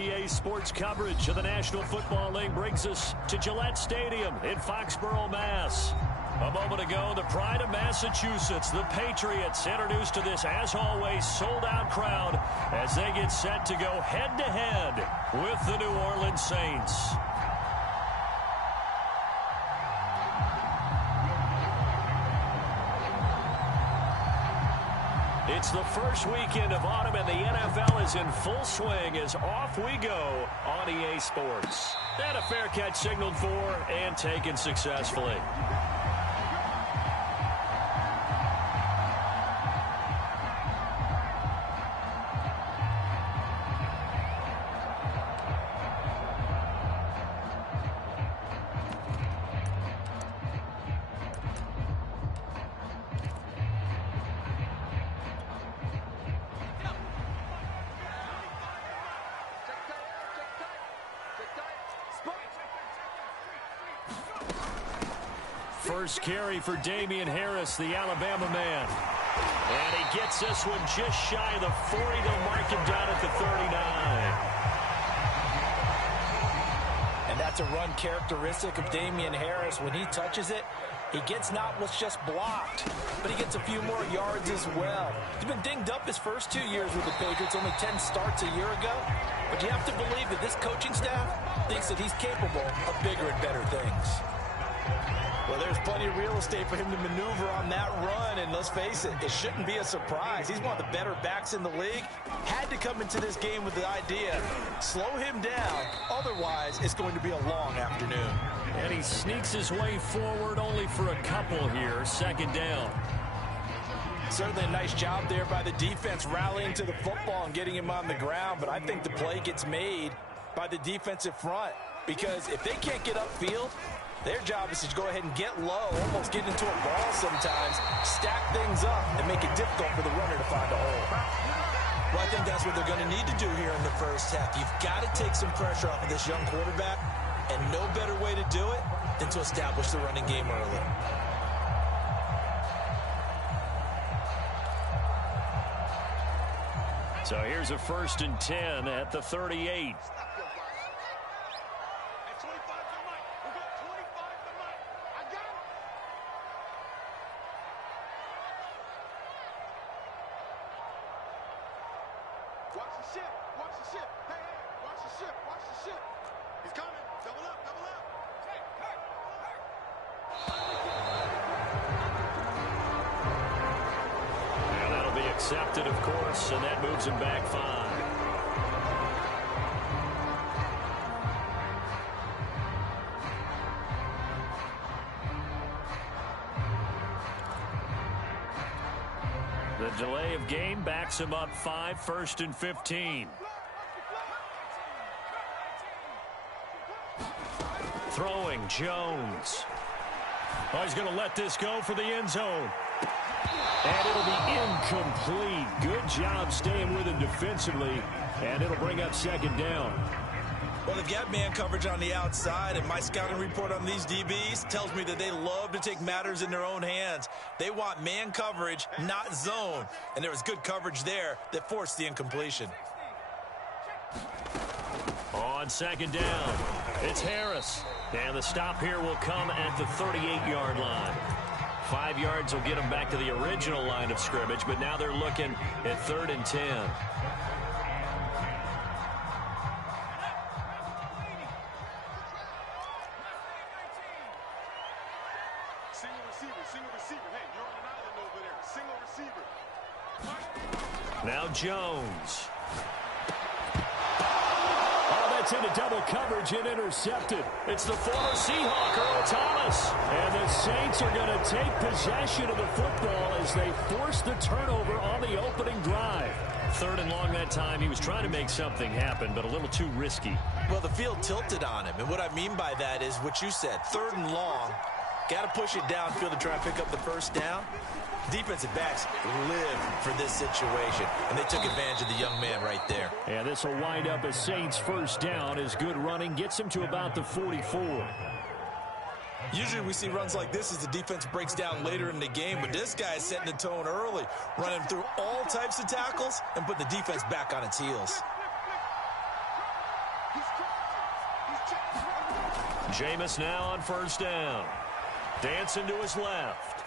EA Sports coverage of the National Football League brings us to Gillette Stadium in Foxborough, Mass. A moment ago, the pride of Massachusetts, the Patriots, introduced to this, as always, sold-out crowd as they get set to go head-to-head with the New Orleans Saints. It's the first weekend of autumn, and the NFL is in full swing as off we go on EA Sports. And a fair catch signaled for and taken successfully. First carry for Damian Harris, the Alabama man. And he gets this one just shy of the 40. They'll mark him down at the 39. And that's a run characteristic of Damian Harris. When he touches it, he gets not what's just blocked, but he gets a few more yards as well. He's been dinged up his first 2 years with the Patriots, only 10 starts a year ago. But you have to believe that this coaching staff thinks that he's capable of bigger and better things. Well, there's plenty of real estate for him to maneuver on that run, and let's face it, it shouldn't be a surprise. He's one of the better backs in the league. Had to come into this game with the idea, slow him down, otherwise it's going to be a long afternoon. And he sneaks his way forward only for a couple here, second down. Certainly a nice job there by the defense rallying to the football and getting him on the ground, but I think the play gets made by the defensive front, because if they can't get upfield, their job is to go ahead and get low, almost get into a ball sometimes, stack things up, and make it difficult for the runner to find a hole. Well, I think that's what they're going to need to do here in the first half. You've got to take some pressure off of this young quarterback, and no better way to do it than to establish the running game early. So here's a 1st and 10 at the 38. Accepted, of course, and that moves him back 5. The delay of game backs him up 5, 1st and 15. Throwing, Jones. Oh, he's going to let this go for the end zone. And it'll be incomplete. Good job staying with him defensively. And it'll bring up 2nd down. Well, they've got man coverage on the outside, and my scouting report on these DBs tells me that they love to take matters in their own hands. They want man coverage, not zone. And there was good coverage there that forced the incompletion. On 2nd down, it's Harris. And the stop here will come at the 38-yard line. 5 yards will get them back to the original line of scrimmage, but now they're looking at 3rd and 10. Single receiver. Hey, you're on an island over there. Single receiver. Now Jones. That's into double coverage and intercepted. It's the former Seahawk, Earl Thomas. And the Saints are going to take possession of the football as they force the turnover on the opening drive. 3rd and long that time. He was trying to make something happen, but a little too risky. Well, the field tilted on him, and what I mean by that is what you said. 3rd and long. Got to push it downfield to try and pick up the 1st down. Defensive backs live for this situation, and they took advantage of the young man right there. And this will wind up as Saints 1st down as good running gets him to about the 44. Usually we see runs like this as the defense breaks down later in the game, but this guy is setting the tone early, running through all types of tackles and putting the defense back on its heels. Jameis now on first down. Dancing to his left.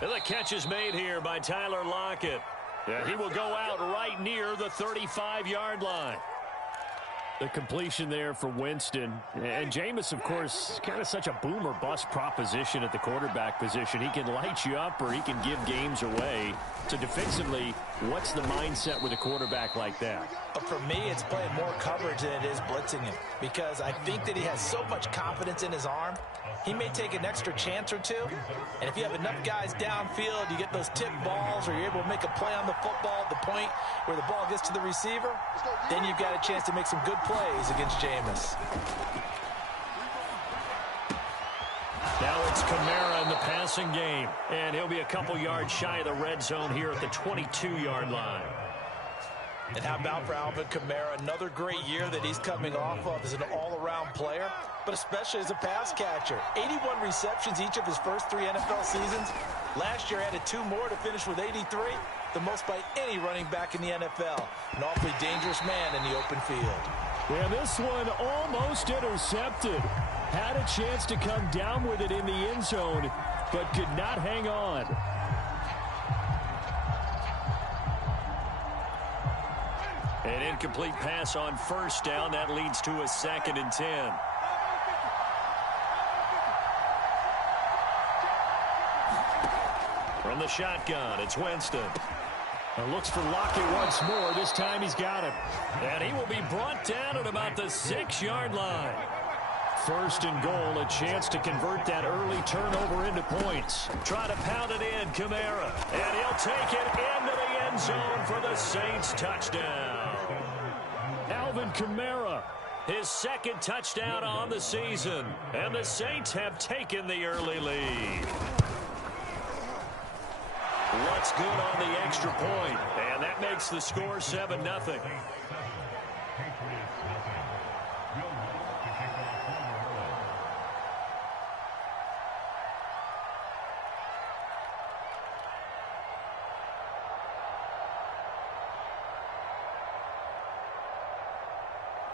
And the catch is made here by Tyler Lockett. Yeah, he will go out right near the 35-yard line. The completion there for Winston. And Jameis, of course, kind of such a boom or bust proposition at the quarterback position. He can light you up or he can give games away. So defensively, what's the mindset with a quarterback like that? For me, it's playing more coverage than it is blitzing him, because I think that he has so much confidence in his arm. He may take an extra chance or two, and if you have enough guys downfield, you get those tip balls, or you're able to make a play on the football at the point where the ball gets to the receiver, then you've got a chance to make some good plays against Jameis. Now it's Kamara in the passing game, and he'll be a couple yards shy of the red zone here at the 22-yard line. And how about for Alvin Kamara? Another great year that he's coming off of as an all-around player, but especially as a pass catcher. 81 receptions each of his first 3 NFL seasons. Last year added 2 more to finish with 83, the most by any running back in the NFL. An awfully dangerous man in the open field. Yeah, this one almost intercepted. Had a chance to come down with it in the end zone, but could not hang on. An incomplete pass on first down. That leads to a 2nd and 10. From the shotgun, it's Winston. Looks for Lockett once more. This time he's got him. And he will be brought down at about the 6-yard line. 1st and goal, a chance to convert that early turnover into points. Try to pound it in, Kamara. And he'll take it into the end zone for the Saints touchdown. Alvin Kamara, his 2nd touchdown on the season. And the Saints have taken the early lead. What's good on the extra point? And that makes the score 7-0.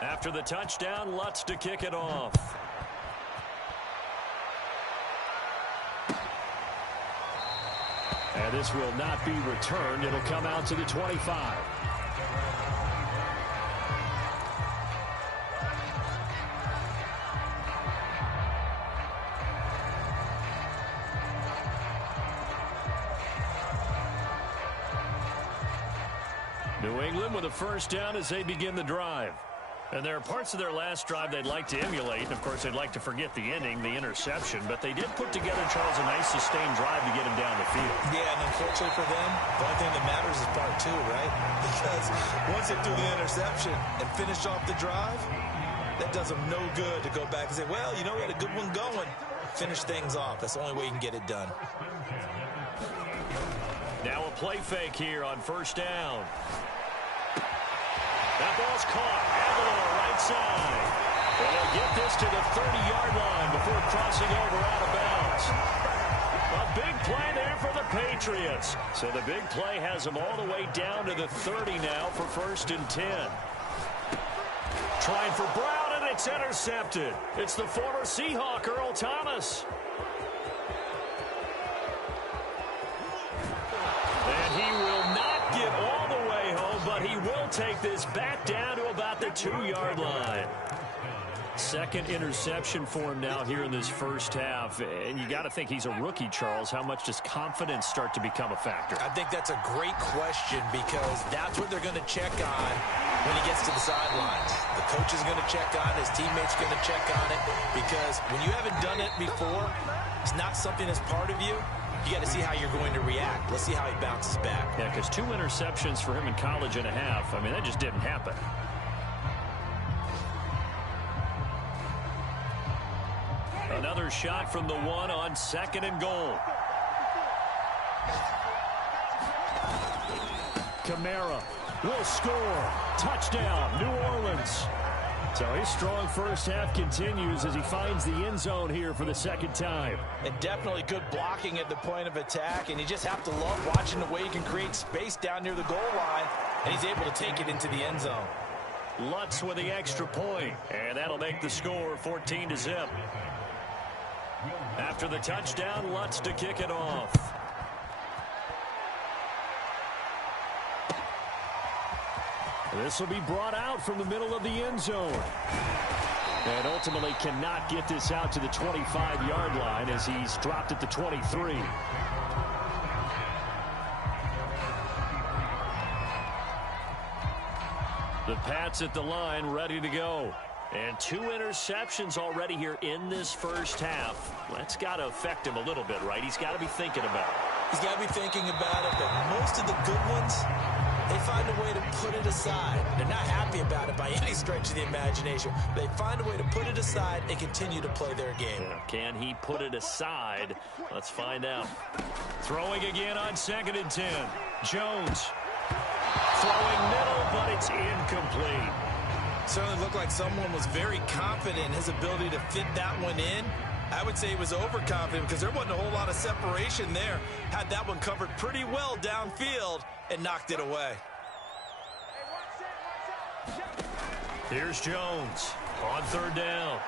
After the touchdown, Lutz to kick it off. And this will not be returned. It'll come out to the 25. New England with a first down as they begin the drive. And there are parts of their last drive they'd like to emulate. And, of course, they'd like to forget the ending, the interception. But they did put together, Charles, a nice sustained drive to get him down the field. Yeah, and unfortunately for them, the only thing that matters is part 2, right? Because once they threw the interception and finished off the drive, that does them no good to go back and say, well, you know, we had a good one going. Finish things off. That's the only way you can get it done. Now a play fake here on first down. That ball's caught. Aguilar right side. And they'll get this to the 30-yard line before crossing over out of bounds. A big play there for the Patriots. So the big play has them all the way down to the 30 now for 1st and 10. Trying for Brown, and it's intercepted. It's the former Seahawk, Earl Thomas. And he will not get all the way home, but he will take this back down to about the 2-yard line. 2nd interception for him now here in this first half. And you got to think he's a rookie, Charles. How much does confidence start to become a factor? I think that's a great question, because that's what they're going to check on when he gets to the sidelines. The coach is going to check on it. His teammates are going to check on it, because when you haven't done it before, it's not something that's part of you. You got to see how you're going to react. Let's see how he bounces back. Yeah, because 2 interceptions for him in college and a half. I mean, that just didn't happen. Another shot from the 1 on 2nd and goal. Kamara will score. Touchdown, New Orleans. So his strong first half continues as he finds the end zone here for the 2nd time. And definitely good blocking at the point of attack, and you just have to love watching the way he can create space down near the goal line, and he's able to take it into the end zone. Lutz with the extra point, and that'll make the score 14-0. After the touchdown, Lutz to kick it off. This will be brought out from the middle of the end zone. And ultimately cannot get this out to the 25-yard line as he's dropped at the 23. The Pats at the line, ready to go. And 2 interceptions already here in this first half. That's got to affect him a little bit, right? He's got to be thinking about it. He's got to be thinking about it, but most of the good ones, they find a way to put it aside. They're not happy about it by any stretch of the imagination. They find a way to put it aside and continue to play their game. Yeah, can he put it aside? Let's find out. Throwing again on 2nd and 10. Jones. Throwing middle, but it's incomplete. Certainly looked like someone was very confident in his ability to fit that one in. I would say he was overconfident because there wasn't a whole lot of separation there. Had that one covered pretty well downfield and knocked it away. Here's Jones on 3rd down.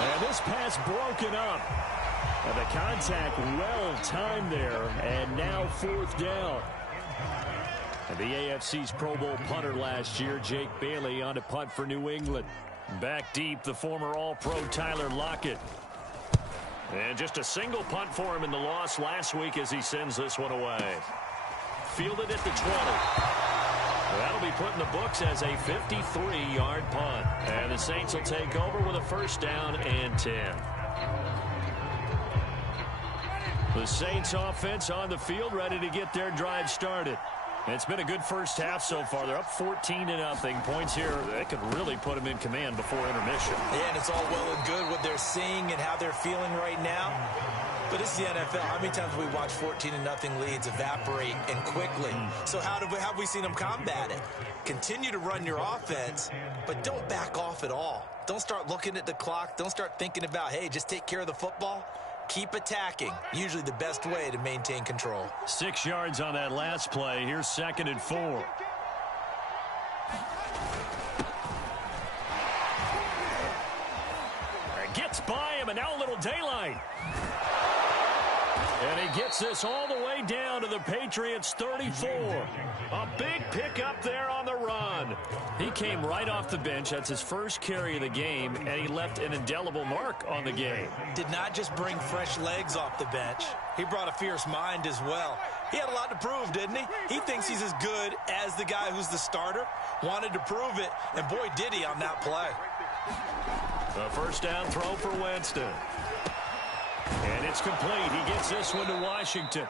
And this pass broken up. And the contact well timed there. And now 4th down. And the AFC's Pro Bowl punter last year, Jake Bailey, on to punt for New England. Back deep, the former All-Pro Tyler Lockett. And just a single punt for him in the loss last week as he sends this one away. Fielded at the 20. That'll be put in the books as a 53-yard punt. And the Saints will take over with a 1st down and 10. The Saints offense on the field, ready to get their drive started. It's been a good first half so far. They're up 14-0. Points here, they could really put them in command before intermission. Yeah, and it's all well and good what they're seeing and how they're feeling right now. But this is the NFL. How many times have we watched 14-0 leads evaporate and quickly? So how have we seen them combat it? Continue to run your offense, but don't back off at all. Don't start looking at the clock. Don't start thinking about, hey, just take care of the football. Keep attacking. Usually the best way to maintain control. 6 yards on that last play. Here's 2nd and 4. Gets by him, and now a little daylight. And he gets this all the way down to the Patriots' 34. A big pickup there on the run. He came right off the bench. That's his first carry of the game, and he left an indelible mark on the game. Did not just bring fresh legs off the bench. He brought a fierce mind as well. He had a lot to prove, didn't he? He thinks he's as good as the guy who's the starter. Wanted to prove it, and boy, did he on that play. The 1st down throw for Winston. And it's complete. He gets this one to Washington.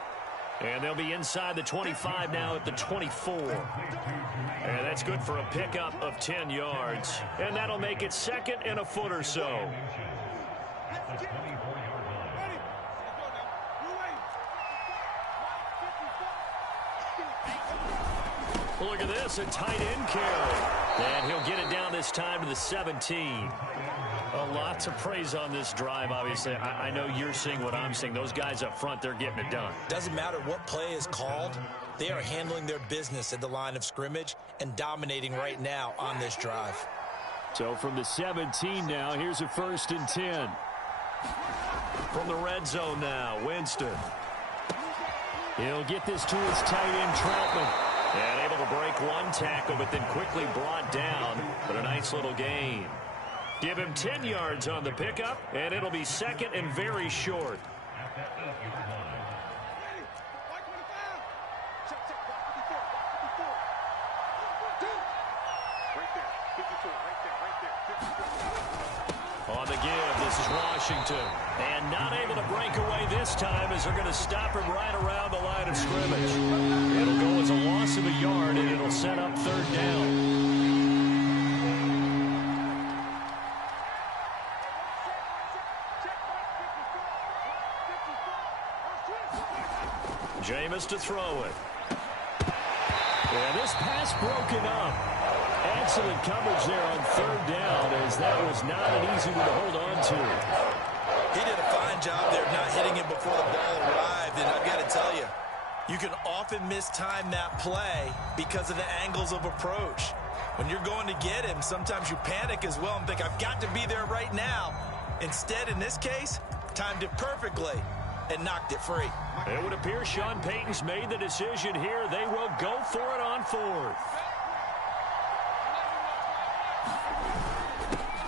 And they'll be inside the 25 now at the 24. And that's good for a pickup of 10 yards. And that'll make it 2nd and a foot or so. Look at this, a tight end carry. And he'll get it down this time to the 17. A lot to praise on this drive, obviously. I know you're seeing what I'm seeing. Those guys up front, they're getting it done. Doesn't matter what play is called. They are handling their business at the line of scrimmage and dominating right now on this drive. So from the 17 now, here's a 1st and 10. From the red zone now, Winston. He'll get this to his tight end, Troutman. And able to break one tackle, but then quickly brought down. But a nice little gain. Give him 10 yards on the pickup, and it'll be 2nd and very short. On the give, this is Washington. And not able to break away this time as they're going to stop him right around the line of scrimmage. It'll go as a loss of a yard, and it'll set up 3rd down. Jameis to throw it. And this pass broken up. Excellent coverage there on 3rd down, as that was not an easy one to hold on to. He did a fine job there not hitting it before the ball arrived, and I've got to tell you, You can often mistime that play because of the angles of approach. When you're going to get him, sometimes you panic as well and think, I've got to be there right now. Instead, in this case, timed it perfectly and knocked it free. It would appear Sean Payton's made the decision here. They will go for it on fourth.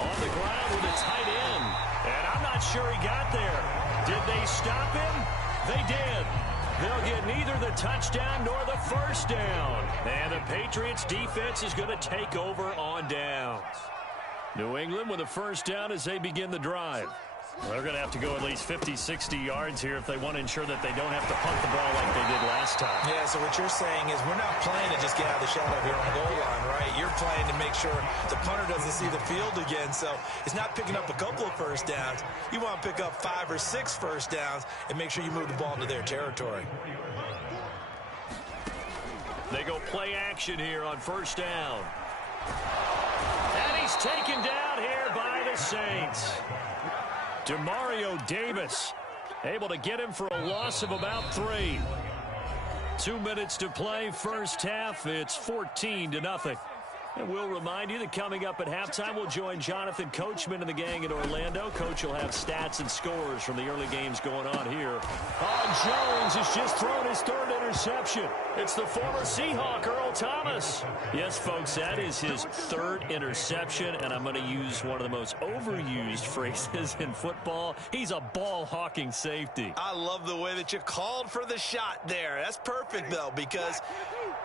On the ground with a tight end. And I'm not sure he got there. Did they stop him? They did. They'll get neither the touchdown nor the first down. And the Patriots defense is going to take over on downs. New England with a first down as they begin the drive. They're going to have to go at least 50, 60 yards here if they want to ensure that they don't have to punt the ball like they did last time. Yeah, so what you're saying is we're not playing to just get out of the shadow here on the goal line, right? You're playing to make sure the punter doesn't see the field again. So it's not picking up a couple of first downs. You want to pick up 5 or 6 first downs and make sure you move the ball into their territory. They go play action here on first down. And he's taken down here by the Saints. Demario Davis able to get him for a loss of about 3. 2 minutes to play, first half. It's 14-0. And we'll remind you that coming up at halftime, we'll join Jonathan Coachman and the gang in Orlando. Coach will have stats and scores from the early games going on here. Jones has just thrown his 3rd interception. It's the former Seahawk, Earl Thomas. Yes, folks, that is his 3rd interception, and I'm going to use one of the most overused phrases in football. He's a ball-hawking safety. I love the way that you called for the shot there. That's perfect, though, because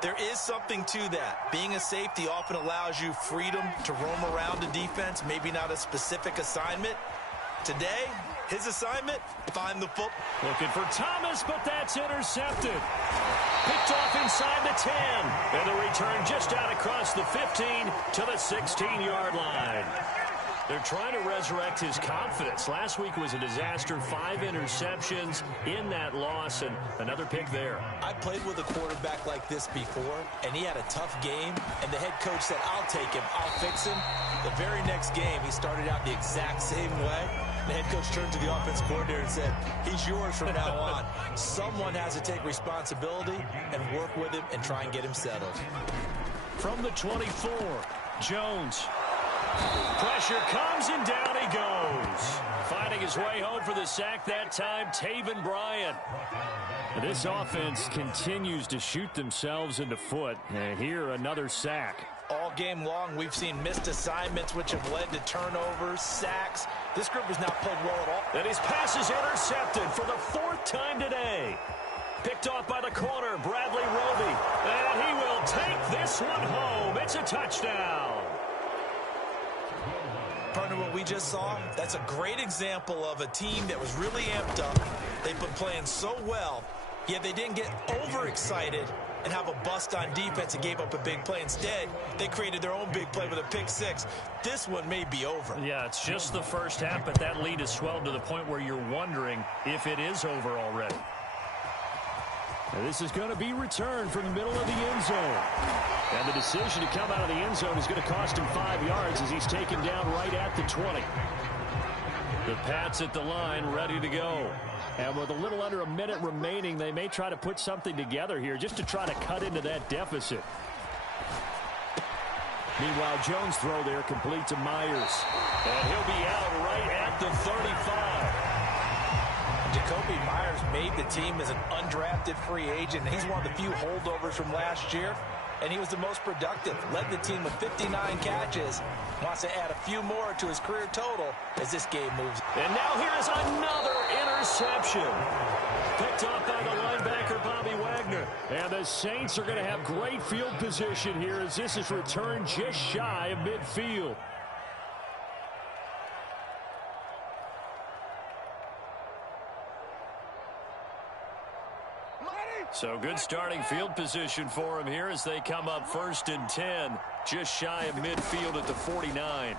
there is something to that. Being a safety often allows you freedom to roam around the defense, maybe not a specific assignment. Today, his assignment, find the football. Looking for Thomas, but that's intercepted. Picked off inside the 10. And the return just out across the 15 to the 16-yard line. They're trying to resurrect his confidence. Last week was a disaster. 5 interceptions in that loss, and another pick there. I played with a quarterback like this before, and he had a tough game, and the head coach said, I'll take him, I'll fix him. The very next game, he started out the exact same way. The head coach turned to the offense coordinator and said, he's yours from now on. Someone has to take responsibility and work with him and try and get him settled. From the 24, Jones. Pressure comes, and down he goes. Finding his way home for the sack that time, Taven Bryan. This offense continues to shoot themselves in the foot. And here, another sack. All game long, we've seen missed assignments, which have led to turnovers, sacks. This group has not played well at all. And his pass is intercepted for the 4th time today. Picked off by the corner, Bradley Roby. And he will take this one home. It's a touchdown. Partner, what we just saw, that's a great example of a team that was really amped up. They've been playing so well, yet they didn't get overexcited and have a bust on defense and gave up a big play. Instead, they created their own big play with a pick 6. This one may be over. Yeah, it's just the first half, but that lead has swelled to the point where you're wondering if it is over already. And this is going to be returned from the middle of the end zone. And the decision to come out of the end zone is going to cost him 5 yards as he's taken down right at the 20. The Pats at the line, ready to go. And with a little under a minute remaining, they may try to put something together here just to try to cut into that deficit. Meanwhile, Jones' throw there complete to Myers. And he'll be out right at the 35. Jacoby Myers made the team as an undrafted free agent. He's one of the few holdovers from last year, and he was the most productive. Led the team with 59 catches. Wants to add a few more to his career total as this game moves. And now here's another interception. Picked off by the linebacker, Bobby Wagner. And the Saints are going to have great field position here as this is returned just shy of midfield. So good starting field position for him here as they come up 1st and 10, just shy of midfield at the 49.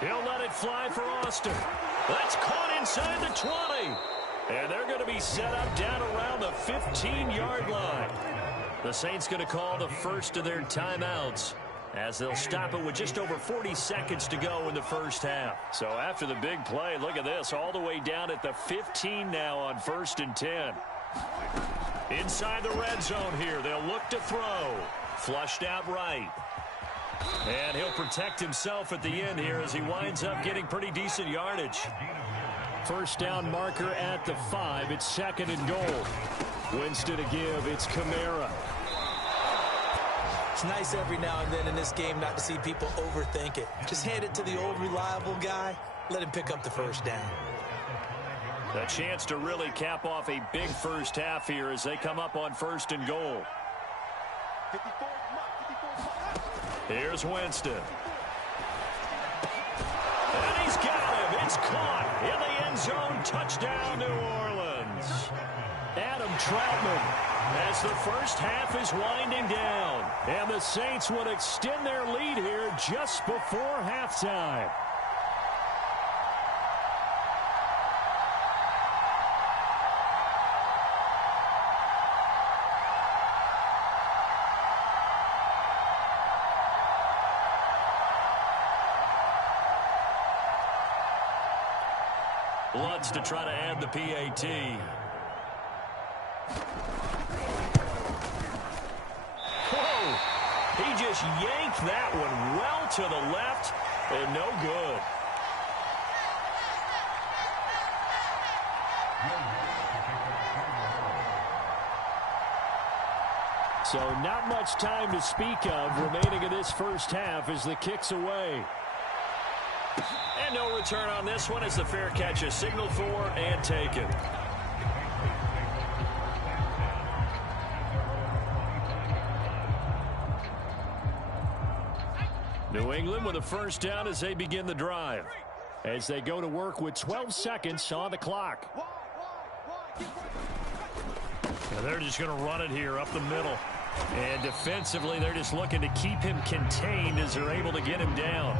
He'll let it fly for Austin. That's caught inside the 20. And they're going to be set up down around the 15-yard line. The Saints going to call the first of their timeouts as they'll stop it with just over 40 seconds to go in the first half. So after the big play, look at this, all the way down at the 15 now on 1st and 10. Inside the red zone here, they'll look to throw. Flushed out right. And he'll protect himself at the end here as he winds up getting pretty decent yardage. First down marker at the 5. It's 2nd and goal. Winston to give. It's Kamara. It's nice every now and then in this game not to see people overthink it. Just hand it to the old reliable guy. Let him pick up the first down. A chance to really cap off a big first half here as they come up on 1st and goal. Here's Winston. And he's got him. It's caught in the end zone. Touchdown, New Orleans. Adam Troutman as the first half is winding down. And the Saints would extend their lead here just before halftime. Lutz to try to add the PAT. Whoa! He just yanked that one well to the left and no good. So not much time to speak of remaining in this first half as the kick's away. And no return on this one as the fair catch is signaled for and taken. New England with a first down as they begin the drive. As they go to work with 12 seconds on the clock. Now they're just going to run it here up the middle. And defensively, they're just looking to keep him contained as they're able to get him down.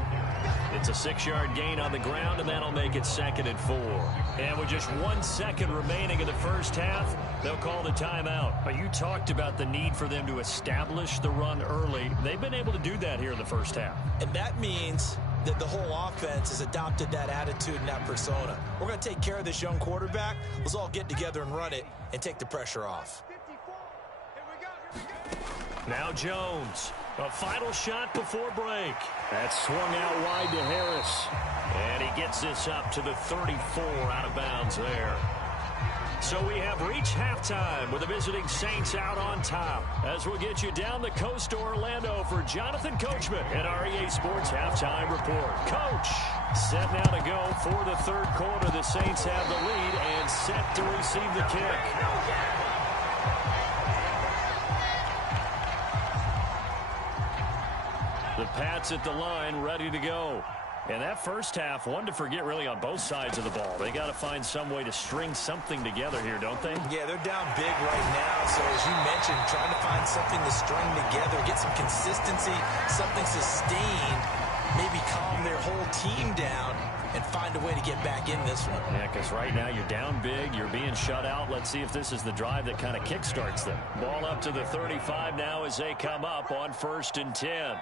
It's a 6-yard gain on the ground, and that'll make it 2nd and 4. And with just 1 second remaining in the first half, they'll call the timeout. But you talked about the need for them to establish the run early. They've been able to do that here in the first half. And that means that the whole offense has adopted that attitude and that persona. We're going to take care of this young quarterback. Let's all get together and run it and take the pressure off. Now Jones, a final shot before break. That's swung out wide to Harris. And he gets this up to the 34 out of bounds there. So we have reached halftime with the visiting Saints out on top. As we'll get you down the coast to Orlando for Jonathan Coachman at our EA Sports Halftime Report. Coach, set now to go for the third quarter. The Saints have the lead and set to receive the kick. The Pats at the line, ready to go. And that first half, one to forget really on both sides of the ball. They got to find some way to string something together here, don't they? Yeah, they're down big right now. So as you mentioned, trying to find something to string together, get some consistency, something sustained, maybe calm their whole team down and find a way to get back in this one. Yeah, because right now you're down big, you're being shut out. Let's see if this is the drive that kind of kickstarts them. Ball up to the 35 now as they come up on 1st and 10.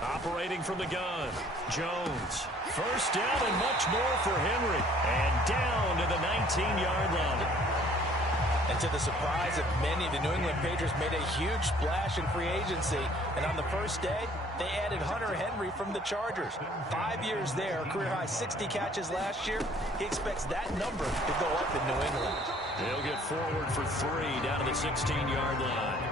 Operating from the gun, Jones. First down and much more for Henry. And down to the 19-yard line. And to the surprise of many, the New England Patriots made a huge splash in free agency. And on the first day, they added Hunter Henry from the Chargers. 5 years there, career-high 60 catches last year. He expects that number to go up in New England. They'll get forward for 3 down to the 16-yard line.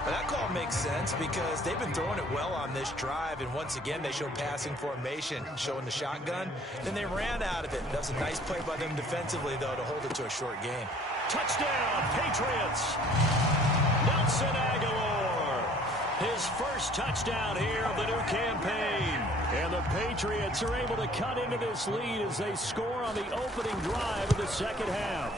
Well, that call makes sense because they've been throwing it well on this drive, and once again they show passing formation, showing the shotgun. Then they ran out of it. That was a nice play by them defensively, though, to hold it to a short game. Touchdown, Patriots! Nelson Aguilar, his first touchdown here of the new campaign. And the Patriots are able to cut into this lead as they score on the opening drive of the second half.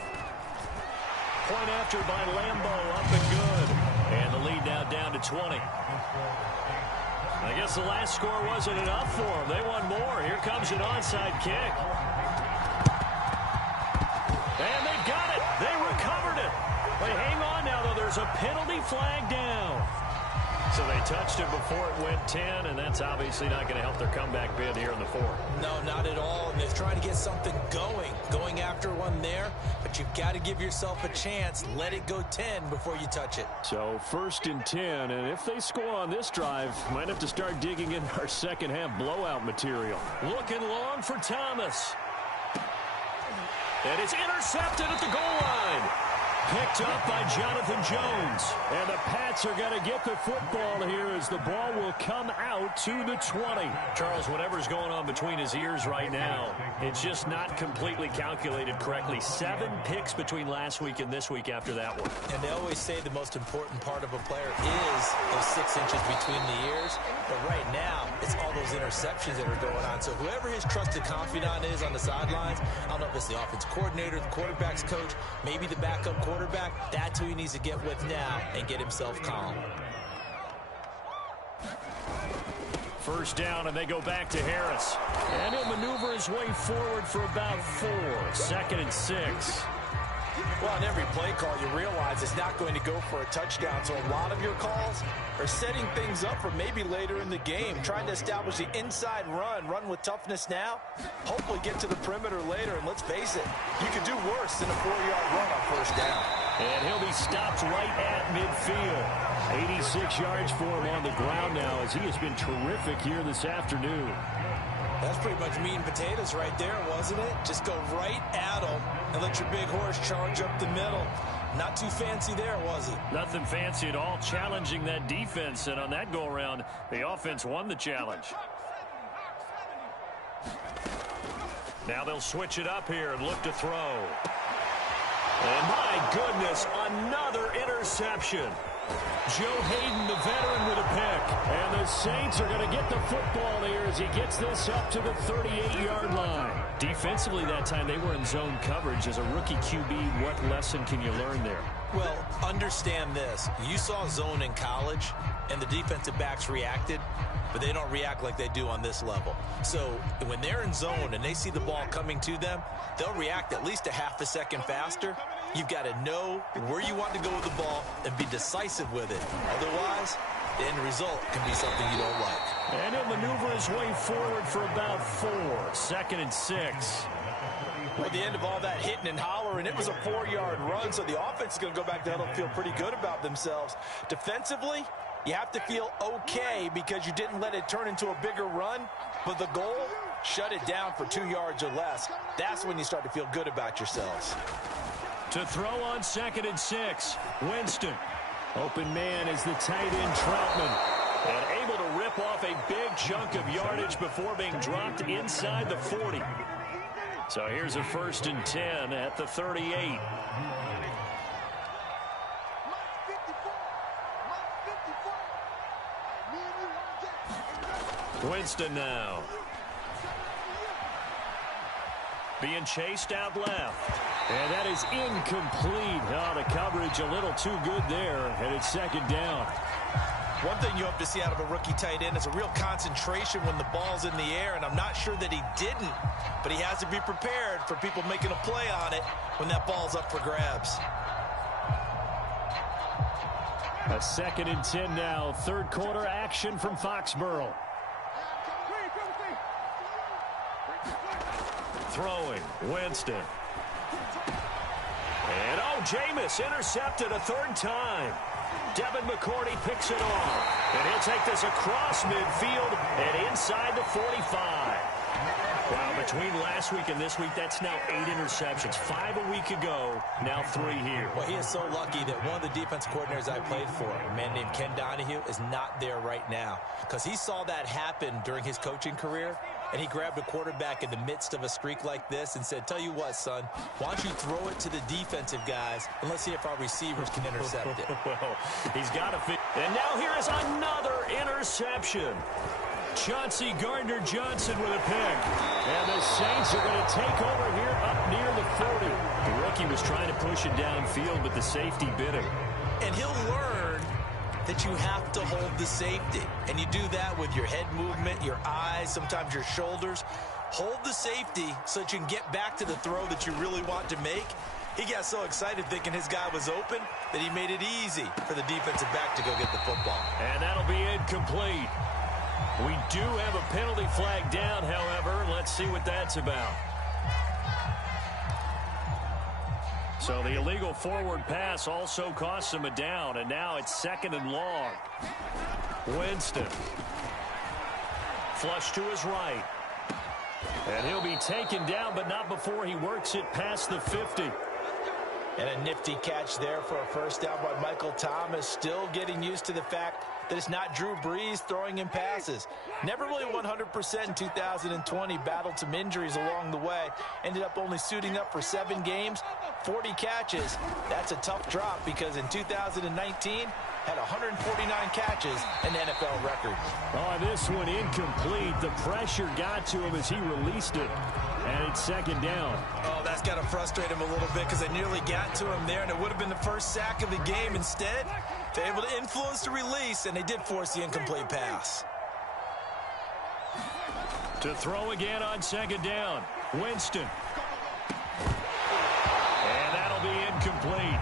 Point after by Lambeau, up and good. And the lead now down to 20. I guess the last score wasn't enough for them. They want more. Here comes an onside kick. And they've got it. They recovered it. But hang on now, though. There's a penalty flag down. So they touched it before it went 10, and that's obviously not going to help their comeback bid here in the fourth. No, not at all. And they're trying to get something going after one there. But but you've got to give yourself a chance. Let it go 10 before you touch it. So 1st and 10, and if they score on this drive, might have to start digging in our second half blowout material. Looking long for Thomas. And it's intercepted at the goal line. Picked up by Jonathan Jones. And the Pats are going to get the football here as the ball will come out to the 20. Charles, whatever's going on between his ears right now, it's just not completely calculated correctly. 7 picks between last week and this week after that one. And they always say the most important part of a player is those 6 inches between the ears. But right now, it's all those interceptions that are going on. So whoever his trusted confidant is on the sidelines, I don't know if it's the offense coordinator, the quarterback's coach, maybe the backup quarterback, that's who he needs to get with now and get himself calm. First down, and they go back to Harris. And he'll maneuver his way forward for about 4. 2nd and 6. Well, on every play call, you realize it's not going to go for a touchdown. So a lot of your calls are setting things up for maybe later in the game, trying to establish the inside run with toughness now, hopefully get to the perimeter later. And let's face it, you could do worse than a 4-yard run on first down. And he'll be stopped right at midfield. 86 yards for him on the ground now as he has been terrific here this afternoon. That's pretty much meat and potatoes right there, wasn't it? Just go right at them and let your big horse charge up the middle. Not too fancy there, was it? Nothing fancy at all, challenging that defense. And on that go-around, the offense won the challenge. Now they'll switch it up here and look to throw. And my goodness, another interception. Joe Hayden, the veteran, with a pick. And the Saints are going to get the football here as he gets this up to the 38-yard line. Defensively that time, they were in zone coverage. As a rookie QB, what lesson can you learn there? Well, understand this. You saw zone in college, and the defensive backs reacted, but they don't react like they do on this level. So when they're in zone and they see the ball coming to them, they'll react at least a half a second faster. You've got to know where you want to go with the ball and be decisive with it. Otherwise, the end result can be something you don't like. And he'll maneuver his way forward for about 4. 2nd and 6. At the end of all that hitting and hollering, it was a 4-yard run, so the offense is going to go back down and feel pretty good about themselves. Defensively, you have to feel okay because you didn't let it turn into a bigger run, but the goal, shut it down for 2 yards or less. That's when you start to feel good about yourselves. To throw on 2nd and 6, Winston. Open man is the tight end Troutman. And able to rip off a big chunk of yardage before being dropped inside the 40. So here's a 1st and 10 at the 38. Winston now. Being chased out left. And that is incomplete. Oh, the coverage a little too good there. And it's 2nd down. One thing you hope to see out of a rookie tight end is a real concentration when the ball's in the air, and I'm not sure that he didn't, but he has to be prepared for people making a play on it when that ball's up for grabs. A 2nd and 10 now. 3rd quarter action from Foxborough. Throwing, Winston. And, Jameis intercepted a 3rd time. Devin McCourty picks it off. And he'll take this across midfield and inside the 45. Wow, between last week and this week, that's now 8 interceptions. 5 a week ago, now 3 here. Well, he is so lucky that one of the defense coordinators I played for, a man named Ken Donahue, is not there right now. Because he saw that happen during his coaching career, and he grabbed a quarterback in the midst of a streak like this and said, tell you what, son, why don't you throw it to the defensive guys, and let's see if our receivers can intercept it. Well, he's got to fit. And now here is another interception. Chauncey Gardner-Johnson with a pick. And the Saints are going to take over here up near the 40. The rookie was trying to push it downfield, but the safety bit him. And he'll learn that you have to hold the safety. And you do that with your head movement, your eyes, sometimes your shoulders. Hold the safety so that you can get back to the throw that you really want to make. He got so excited thinking his guy was open that he made it easy for the defensive back to go get the football. And that'll be incomplete. We do have a penalty flag down, however. Let's see what that's about. So the illegal forward pass also costs him a down, and now it's 2nd and long. Winston. Flush to his right. And he'll be taken down, but not before he works it past the 50. And a nifty catch there for a first down by Michael Thomas. Still getting used to the fact that it's not Drew Brees throwing him passes. Never really 100% in 2020. Battled some injuries along the way. Ended up only suiting up for 7 games, 40 catches. That's a tough drop because in 2019, had 149 catches, an NFL record. Oh, this one incomplete. The pressure got to him as he released it. And it's 2nd down. Oh, that's got to frustrate him a little bit because they nearly got to him there, and it would have been the first sack of the game. Instead, they're able to influence the release, and they did force the incomplete pass. To throw again on 2nd down. Winston. And that'll be incomplete.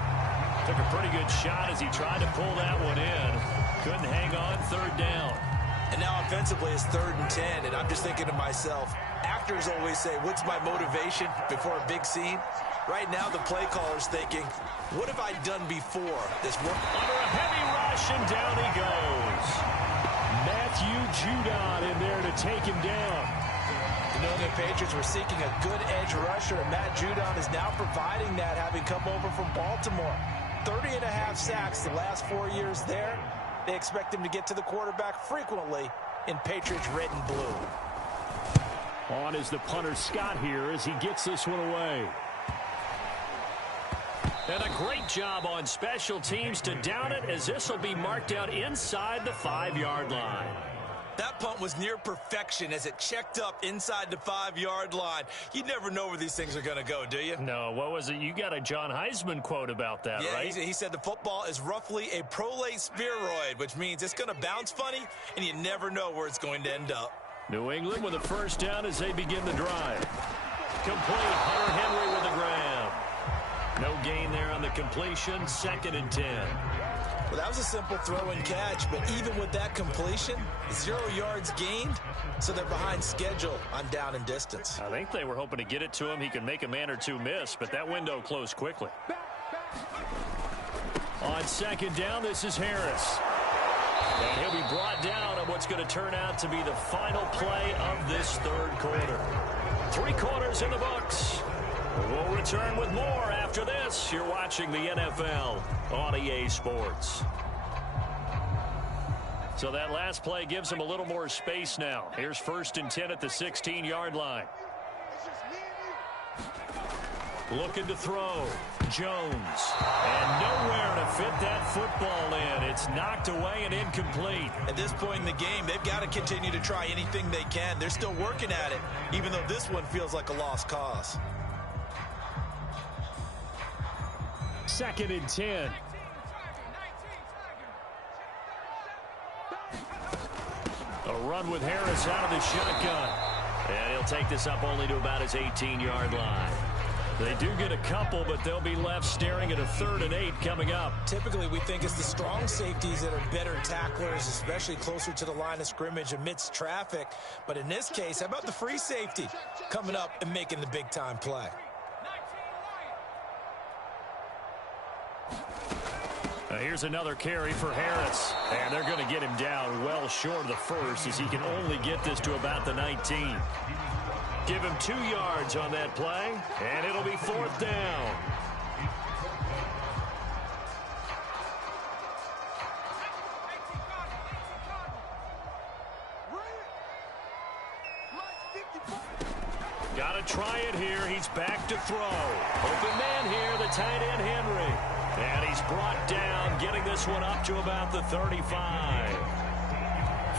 Took a pretty good shot as he tried to pull that one in. Couldn't hang on. 3rd down. And now offensively it's 3rd and 10, and I'm just thinking to myself, actors always say, what's my motivation before a big scene? Right now the play caller's thinking, what have I done before this work? Under a heavy rush, and down he goes. Matthew Judon in there to take him down. The New England Patriots were seeking a good edge rusher, and Matt Judon is now providing that, having come over from Baltimore. 30.5 sacks the last 4 years there. They expect him to get to the quarterback frequently in Patriots red and blue. On is the punter Scott here as he gets this one away. And a great job on special teams to down it, as this will be marked out inside the 5-yard line. That punt was near perfection as it checked up inside the 5-yard line. You never know where these things are going to go, do you? No, what was it? You got a John Heisman quote about that, yeah, right? He said the football is roughly a prolate spheroid, which means it's going to bounce funny, and you never know where it's going to end up. New England with a first down as they begin the drive. Complete. Hunter Henry with the grab. No gain there on the completion. 2nd and 10. Well, that was a simple throw and catch, but even with that completion, 0 yards gained, so they're behind schedule on down and distance. I think they were hoping to get it to him. He could make a man or two miss, but that window closed quickly. On 2nd down, this is Harris. And he'll be brought down on what's going to turn out to be the final play of this 3rd quarter. 3 quarters in the books. We'll return with more after this. You're watching the NFL on EA Sports. So that last play gives him a little more space now. Here's 1st and 10 at the 16-yard line. Looking to throw. Jones. And nowhere to fit that football in. It's knocked away and incomplete. At this point in the game, they've got to continue to try anything they can. They're still working at it, even though this one feels like a lost cause. 2nd and 10. A run with Harris out of the shotgun. And he'll take this up only to about his 18-yard line. They do get a couple, but they'll be left staring at a 3rd and 8 coming up. Typically, we think it's the strong safeties that are better tacklers, especially closer to the line of scrimmage amidst traffic. But in this case, how about the free safety coming up and making the big-time play? Here's another carry for Harris. And they're going to get him down well short of the 1st, as he can only get this to about the 19. Give him 2 yards on that play, and it'll be 4th down. Got to try it here. He's back to throw. Open man here, the tight end Henry. And he's brought down, getting this one up to about the 35.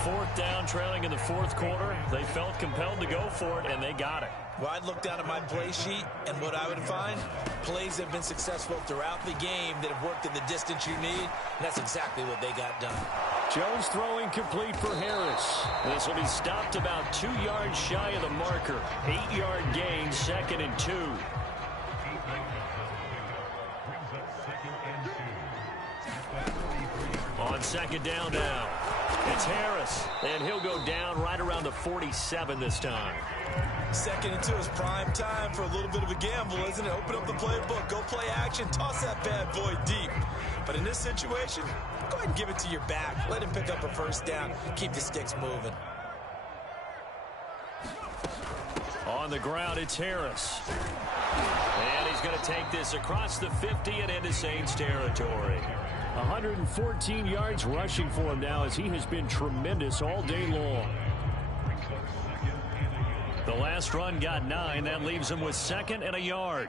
4th down, trailing in the 4th quarter. They felt compelled to go for it, and they got it. Well, I'd look down at my play sheet, and what I would find, plays have been successful throughout the game that have worked in the distance you need, and that's exactly what they got done. Jones throwing complete for Harris. This will be stopped about 2 yards shy of the marker. 8-yard gain, 2nd and 2. On 2nd down now, it's Harris, and he'll go down right around the 47 this time. Second into his prime time for a little bit of a gamble, isn't it? Open up the playbook, go play action, toss that bad boy deep. But in this situation, go ahead and give it to your back. Let him pick up a first down. Keep the sticks moving. On the ground, it's Harris. And he's going to take this across the 50 and into Saints territory. 114 yards rushing for him now as he has been tremendous all day long. The last run got 9. That leaves him with 2nd and a yard.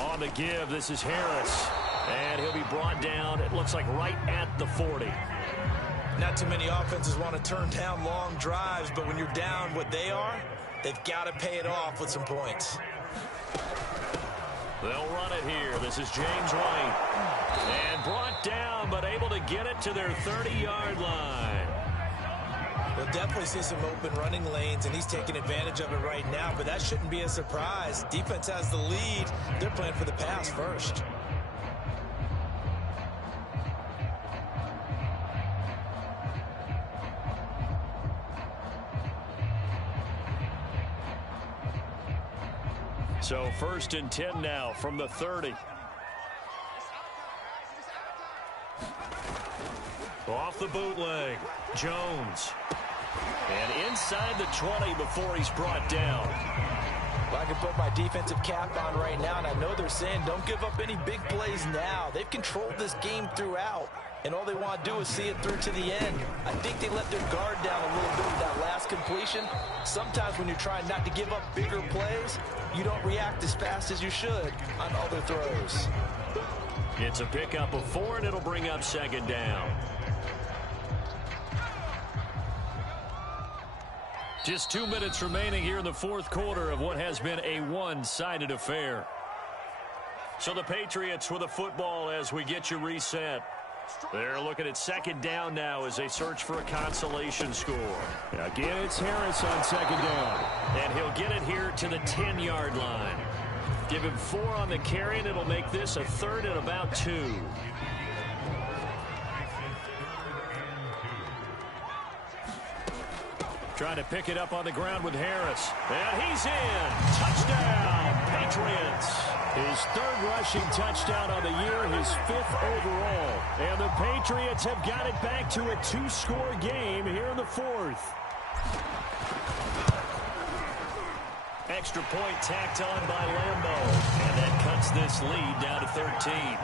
On the give, this is Harris. And he'll be brought down, it looks like right at the 40. Not too many offenses want to turn down long drives, but when you're down what they are, they've got to pay it off with some points. They'll run it here. This is James White. And brought down, but able to get it to their 30-yard line. We'll definitely see some open running lanes, and he's taking advantage of it right now, but that shouldn't be a surprise. Defense has the lead. They're playing for the pass first. So 1st and 10 now from the 30. Off the bootleg, Jones. And inside the 20 before he's brought down. Well, I can put my defensive cap on right now, and I know they're saying don't give up any big plays now. They've controlled this game throughout, and all they want to do is see it through to the end. I think they let their guard down a little bit with that last completion. Sometimes when you're trying not to give up bigger plays, you don't react as fast as you should on other throws. It's a pickup of 4, and it'll bring up 2nd down. Just 2 minutes remaining here in the 4th quarter of what has been a one-sided affair. So the Patriots with a football as we get you reset. They're looking at 2nd down now as they search for a consolation score. Again, it's Harris on 2nd down. And he'll get it here to the 10-yard line. Give him 4 on the carry, and it'll make this a 3rd and about 2. Trying to pick it up on the ground with Harris. And he's in. Touchdown, Patriots. His 3rd rushing touchdown on the year, his 5th overall. And the Patriots have got it back to a 2-score game here in the 4th. Extra point tacked on by Lambeau. And that cuts this lead down to 13.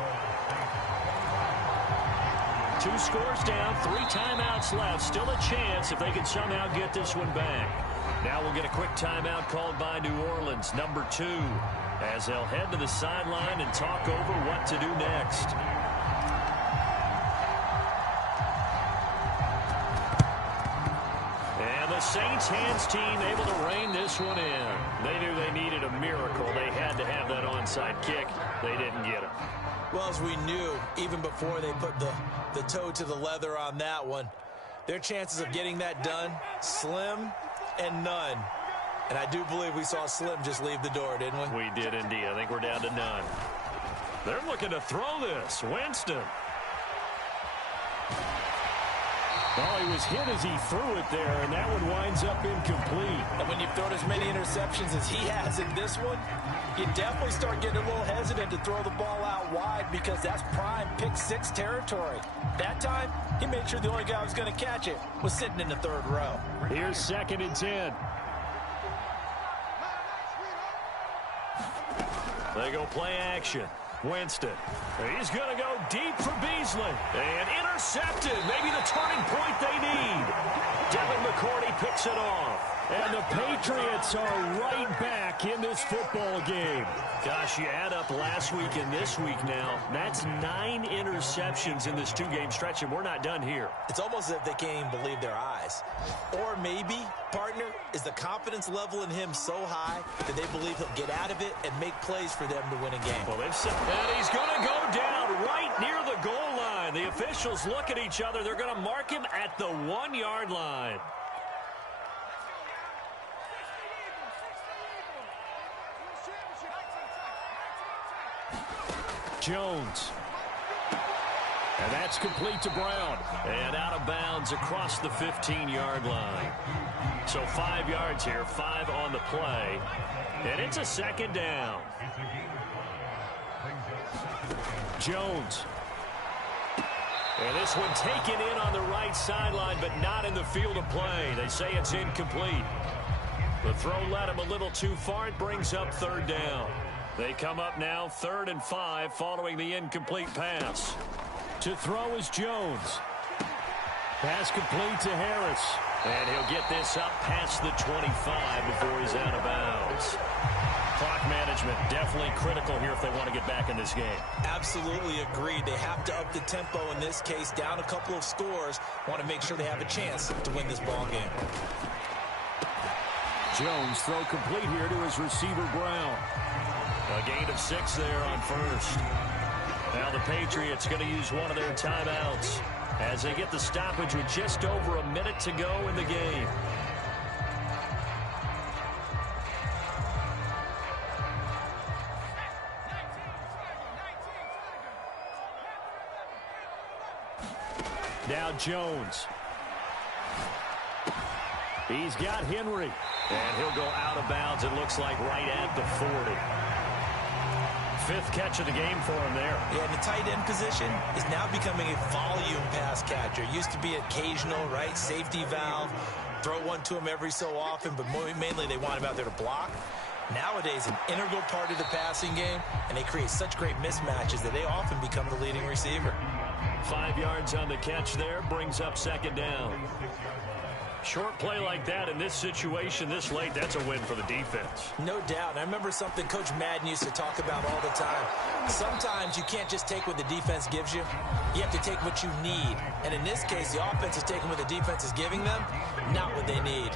2 scores down, 3 timeouts left. Still a chance if they can somehow get this one back. Now we'll get a quick timeout called by New Orleans, number 2, as they'll head to the sideline and talk over what to do next. And the Saints hands team able to rein this one in. They knew they needed a miracle. They had to have that onside kick. They didn't get it. Well, as we knew, even before they put the toe to the leather on that one, their chances of getting that done, slim and none. And I do believe we saw Slim just leave the door, didn't we? We did indeed. I think we're down to none. They're looking to throw this. Winston. Oh, he was hit as he threw it there, and that one winds up incomplete. And when you've thrown as many interceptions as he has in this one, you definitely start getting a little hesitant to throw the ball out wide because that's prime pick-6 territory. That time, he made sure the only guy who was going to catch it was sitting in the 3rd row. Here's 2nd and 10. They go play action. Winston. He's going to go deep for Beasley. And intercepted. Maybe the turning point they need. Devin McCourty picks it off. And the Patriots are right back in this football game. Gosh, you add up last week and this week now. That's 9 interceptions in this 2-game stretch, and we're not done here. It's almost as if they can't even believe their eyes. Or maybe, partner, is the confidence level in him so high that they believe he'll get out of it and make plays for them to win a game. Well, they've said that he's going to go down right near the goal line. The officials look at each other. They're going to mark him at the 1-yard line. Jones. And that's complete to Brown. And out of bounds across the 15-yard line. So 5 yards here, 5 on the play. And it's a second down. Jones. And this one taken in on the right sideline, but not in the field of play. They say it's incomplete. The throw led him a little too far. It brings up third down. They come up now 3rd and 5 following the incomplete pass. To throw is Jones. Pass complete to Harris. And he'll get this up past the 25 before he's out of bounds. Clock management definitely critical here if they want to get back in this game. Absolutely agreed. They have to up the tempo in this case, down a couple of scores. Want to make sure they have a chance to win this ball game. Jones throw complete here to his receiver Brown. A gain of 6 there on first. Now the Patriots going to use one of their timeouts as they get the stoppage with just over a minute to go in the game. Now Jones. He's got Henry. And he'll go out of bounds, it looks like, right at the 40. 5th catch of the game for him there. Yeah, the tight end position is now becoming a volume pass catcher. It used to be occasional, right? Safety valve. Throw one to him every so often, but mainly they want him out there to block. Nowadays, an integral part of the passing game, and they create such great mismatches that they often become the leading receiver. 5 yards on the catch there, brings up second down. Short play like that in this situation this late, that's a win for the defense. No doubt. And I remember something Coach Madden used to talk about all the time. Sometimes you can't just take what the defense gives you. You have to take what you need. And in this case, the offense is taking what the defense is giving them, not what they need.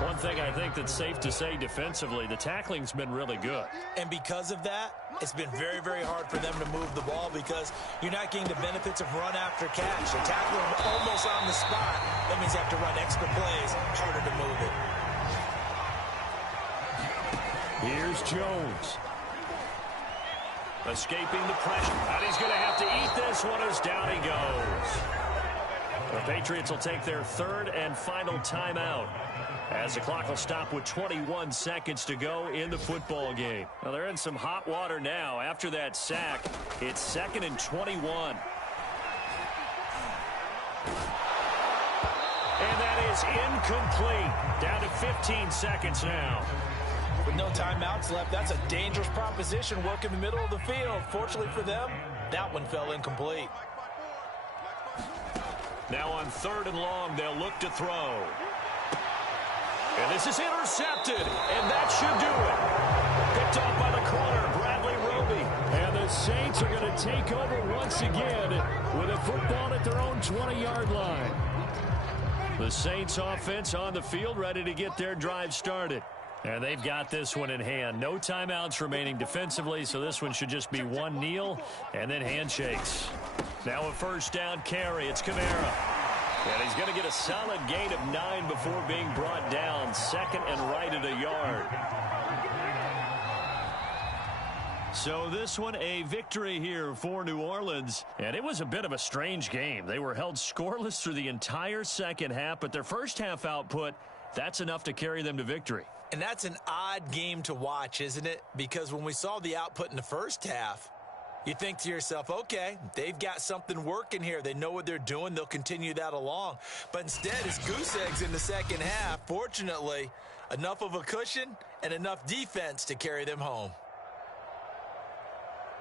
One thing I think that's safe to say defensively, the tackling's been really good. And because of that, it's been very, very hard for them to move the ball because you're not getting the benefits of run after catch. They're tackling them almost on the spot. That means they have to run extra plays, harder to move it. Here's Jones. Escaping the pressure. And he's going to have to eat this one as down he goes. The Patriots will take their 3rd and final timeout as the clock will stop with 21 seconds to go in the football game. Well, they're in some hot water now. After that sack, it's 2nd and 21. And that is incomplete. Down to 15 seconds now. With no timeouts left, that's a dangerous proposition. Work in the middle of the field. Fortunately for them, that one fell incomplete. Now on 3rd and long, they'll look to throw. And this is intercepted, and that should do it. Picked off by the corner, Bradley Roby. And the Saints are going to take over once again with a football at their own 20-yard line. The Saints offense on the field, ready to get their drive started. And they've got this one in hand. No timeouts remaining defensively, so this one should just be one kneel and then handshakes. Now a first down carry. It's Kamara. And he's going to get a solid gain of 9 before being brought down. 2nd and right at a yard. So this one a victory here for New Orleans. And it was a bit of a strange game. They were held scoreless through the entire second half, but their first half output, that's enough to carry them to victory. And that's an odd game to watch, isn't it? Because when we saw the output in the first half, you think to yourself, okay, they've got something working here. They know what they're doing. They'll continue that along. But instead, it's goose eggs in the second half. Fortunately, enough of a cushion and enough defense to carry them home.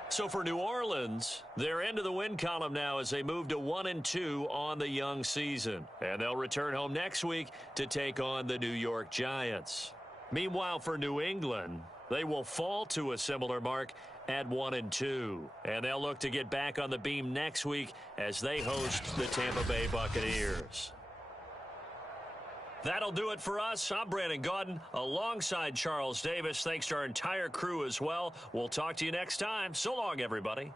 So for New Orleans, they're into the win column now as they move to 1-2 on the young season. And they'll return home next week to take on the New York Giants. Meanwhile, for New England, they will fall to a similar mark at 1-2. And they'll look to get back on the beam next week as they host the Tampa Bay Buccaneers. That'll do it for us. I'm Brandon Gaudin alongside Charles Davis. Thanks to our entire crew as well. We'll talk to you next time. So long, everybody.